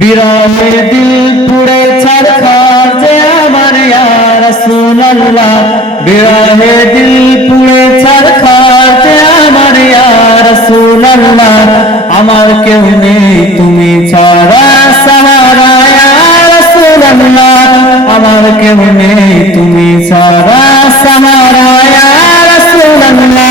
বিরহে দিল পুড়ে ছারখার যে আমার ইয়া রাসূলুল্লাহ, বিরহে দিল পুড়ে ছারখার যে আমার ইয়া রাসূলুল্লাহ। আমার কেউ নেই তুমি ছাড়া সাহারা ইয়া রাসূলুল্লাহ, আমার কেউ নেই তুমি ছাড়া সাহারা ইয়া রাসূলুল্লাহ।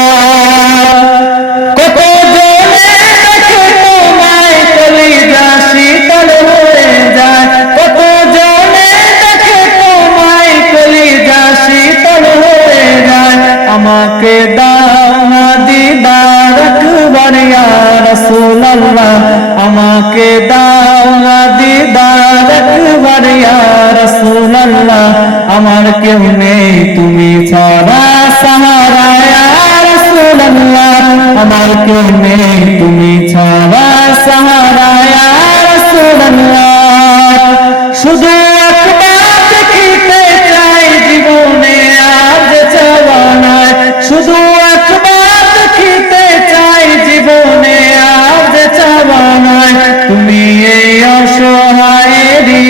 আমাকে দাও না দিদার আকবার ইয়া রাসূলুল্লাহ, আমাকে দাও না দিদার আকবার ইয়া রাসূলুল্লাহ। আমার কেউ নেই তুমি ছাড়া সাহারা ইয়া রাসূলুল্লাহ, আমার কেউ নেই তুমি ছাড়া সাহারা ইয়া রাসূলুল্লাহ। শুধু একবার দেখিতে চাই জীবনে আজ চাওয়া নাই, শুধু একবার দেখিতে চাই জীবনে আজ চাওয়া নাই। তুমি এই অসহায়েরই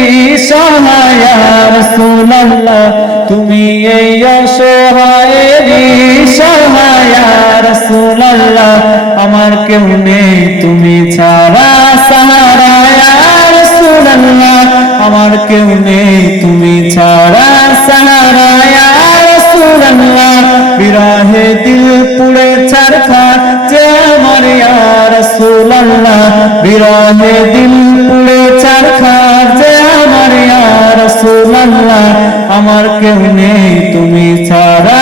সহায় ইয়া রাসূলুল্লাহ, তুমি এই অসহায়েরই সহায় ইয়া রাসূলুল্লাহ। আমার কেউ নেই তুমি ছাড়া সাহারা ইয়া রাসূলুল্লাহ, আমার কেউ নেই তুমি ছাড়া সাহারা ইয়া রাসূলুল্লাহ। বিরহে দিল পুড়ে ছারখার যে আমার ইয়া রাসূলুল্লাহ, বিরহে দিল পুড়ে ছারখার যে আমার ইয়া রাসূলুল্লাহ। আমার কেউ নেই তুমি ছাড়া